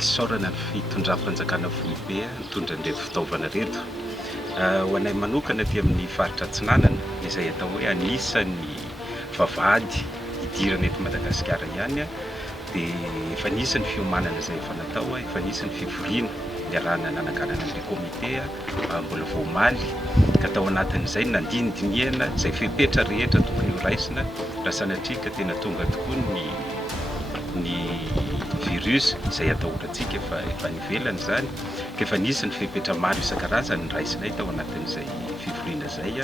fisaorana ny fitondram-panjakana foibe mitondra an'ireo fitaovana reto. Ho anay manokana aty amin'ny faritra Atsinanana izay atao hoe anisan'ny vavahady idirana eto Madagasikara ihany dia efa nisy ny fiomanana izay efa natao, efa nisy ny fivoriana niarahana nanakanana an'ilay komite mbola vao omaly ka tao anatin'izay nandinidiniana izay fepetra rehetra tokony ho raisina raha sanatria ka tena tonga tokoa ny virus izay atahorantsika efa nivelany zany ka efa nisy ny fepetra maro isan-karazany raisinay tao anatin'izay fivoriana izay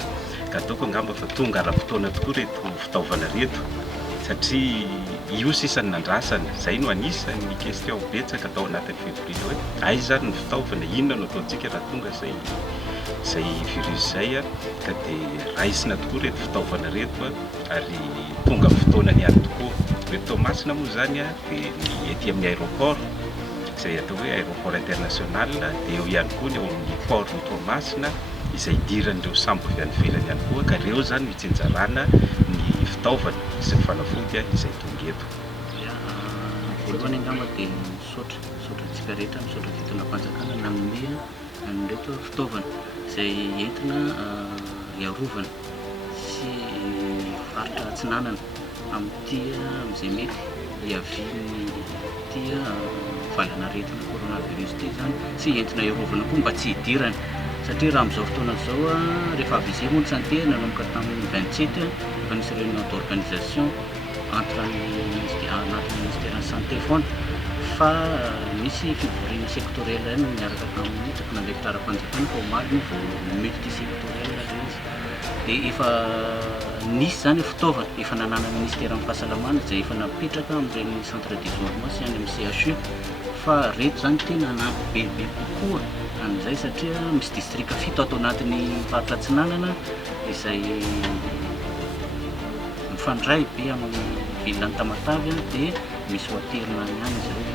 ka ataoko angamba fa tonga ara-potoana tokoa reto fitaovana reto satria io sisany nandrasana izay no anisan'ny question betsaka tao anatin'ny fivoriana hoe aiza zany ny fitaovana inona no ataontsika raha tonga izay virus izay ka dia raisina tokoa reto fitaovana reto ary tonga amin'ny fotoanany ihany tokoa. be-Toamasina moa zany dia ny ety amin'ny aéroport izay atao hoe aéroport international dia eo ihany koa ny eo amin'ny port be-Toamasina izay idiran'ireo sambo avy any ivelany ihany koa ka ireo zany mitsinjarana ny fitaovana sy ny fanafody izay tonga eto. Voalohany angamba dia misaotra rehetra misaotra fitondram-panjakana namin'ny an'ireto fitaovana izay entina iarovana sy faritra Atsinanana amin'ity amin'izay mety hiaviany ity valanaretina coronavirus ity zany sy entina iarovana koa mba tsy hidirana satria raha amin'izao fotoana izao rehefa avy izy moa ny santé nanomboka tamin'ny 27 fa nisy réunion d'organisation entre anaty Ministère santé foana fa misy fivoriana sectoriel miaraka tamin'ny tokona hektaram-panjakana fa omaly no vao multisectoriel izy dia efa nisy zany fitaovana efa nanana Ministère amin'ny fahasalamana izay efa napetraka amin'ireny centre d'isolement sy any amin'ny CHU fa reto zany tena anampy bebe kokoa amin'izay satria misy distrika 7 ato anatin'ny faritra Atsinanana izay mifandray be amin'ny ville ny Tamatavy dia misy hoaterina ihany izy ireo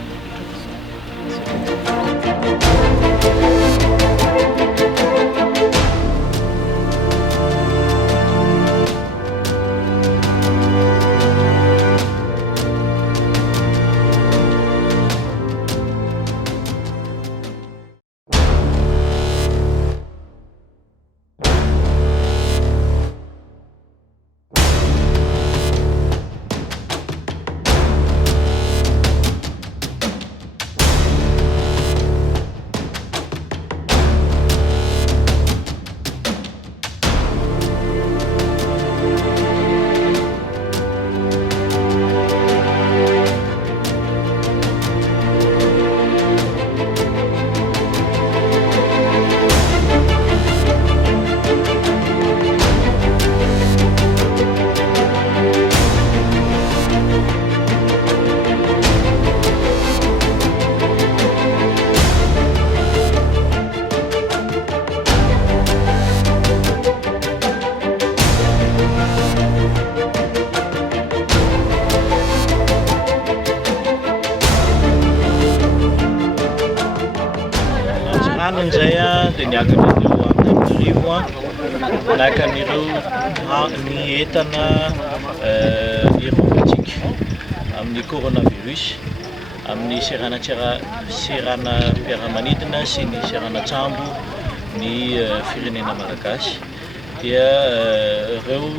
Dia niakatra an'ireo nakan'ireo ny entana irovantsika amin'ny coronavirus amin'ny serana piaramanidina sy ny serana tsambo ny firenena Malagasy dia ireo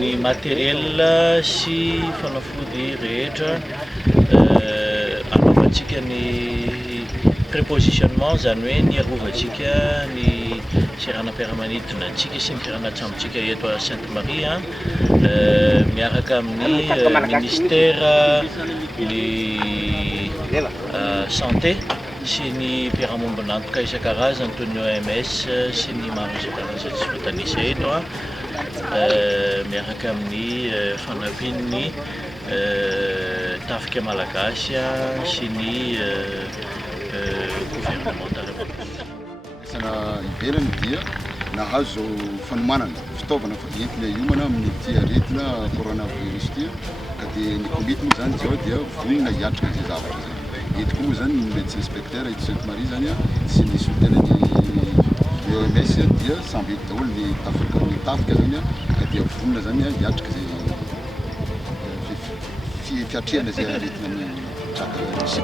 ny matériel sy fanafody rehetra anaovantsika ny prépositionnement zany hoe ny arovantsika ny serana piaramanidina antsika sy ny serana tsambotsika eto à Sainte-Marie miaraka amin'ny Ministère ny santé sy ny mpiara-mombona antoka isan-karazany toy ny OMS sy ny maro isan-karazany tsy voatanisa eto miaraka amin'ny fanaviany tafika malagasy sy ny gouvernemental. Sana ivelany dia nahazo fanomanana fitaovana entina iomana amin'ny ity aretina coronavirus ity ka dia ny komite moa zany zao dia vonona hiatrika izay zavatra zay. Entiko moa zany ny médecin inspecteur eto Sainte-Marie zany sy ny soutenir ny OMS dia samby eto daholo ny tafika zany ka dia vonona zany hiatrika izay fiatriana izay aretina mipetraka misy.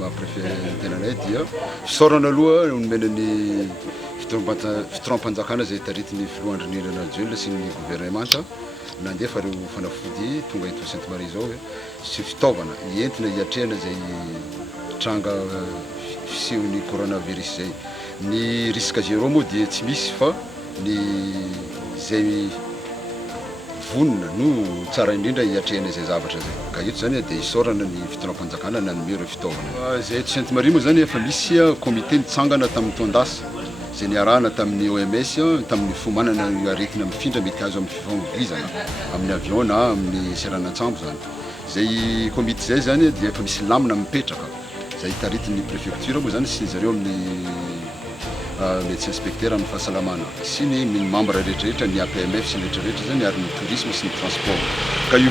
Maha-préfet tenanay dia fisaorana aloha nomenany fitoram-panjakana zay taritiny filohan-drenirana jeune sy ny gouvernemanta nandefa reo fanafody tonga eto Sainte-Marie zao hoe sy fitaovana entina hiatrehana zay tranga fisehon'ny coronavirus zay. Ny risque zéro moa dia tsy misy fa ny zay vonona no tsara indrindra hiatrehana zay zavatra zay. Ka eto zany dia isaorana ny fitoram-panjakana nanome ireo fitaovana. Zay eto Sainte-Marie moa zany efa misy comité nitsangana tamin'ny Tondasa zay niarahana tamin'ny OMS tamin'ny fomanana aretina mifindra mety azo amin'ny fifamoivoizana amin'ny avion na amin'ny seranatsambo zany. Zay comité zay zany dia efa misy lamina mipetraka zay taritin'ny préfecture moa zany sy zareo amin'ny médecin inspecteur amin'ny fahasalamana sy ny membre rehetrarehetra ny APMF sy ny rehetrarehetra zany ary ny tourisme sy ny transport. Ka io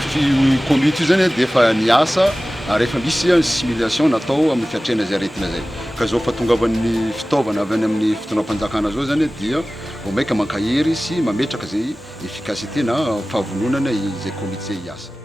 comité io zany dia efa niasa rehefa misy simulation natao amin'ny fiatrehana zay aretina zay. Ka zao fa tongavan'ny fitaovana avy any amin'ny fitoram-panjakana zao zany dia vao maika mankahery sy mametraka zay efficacité na fahavononana zay comité zay hiasa.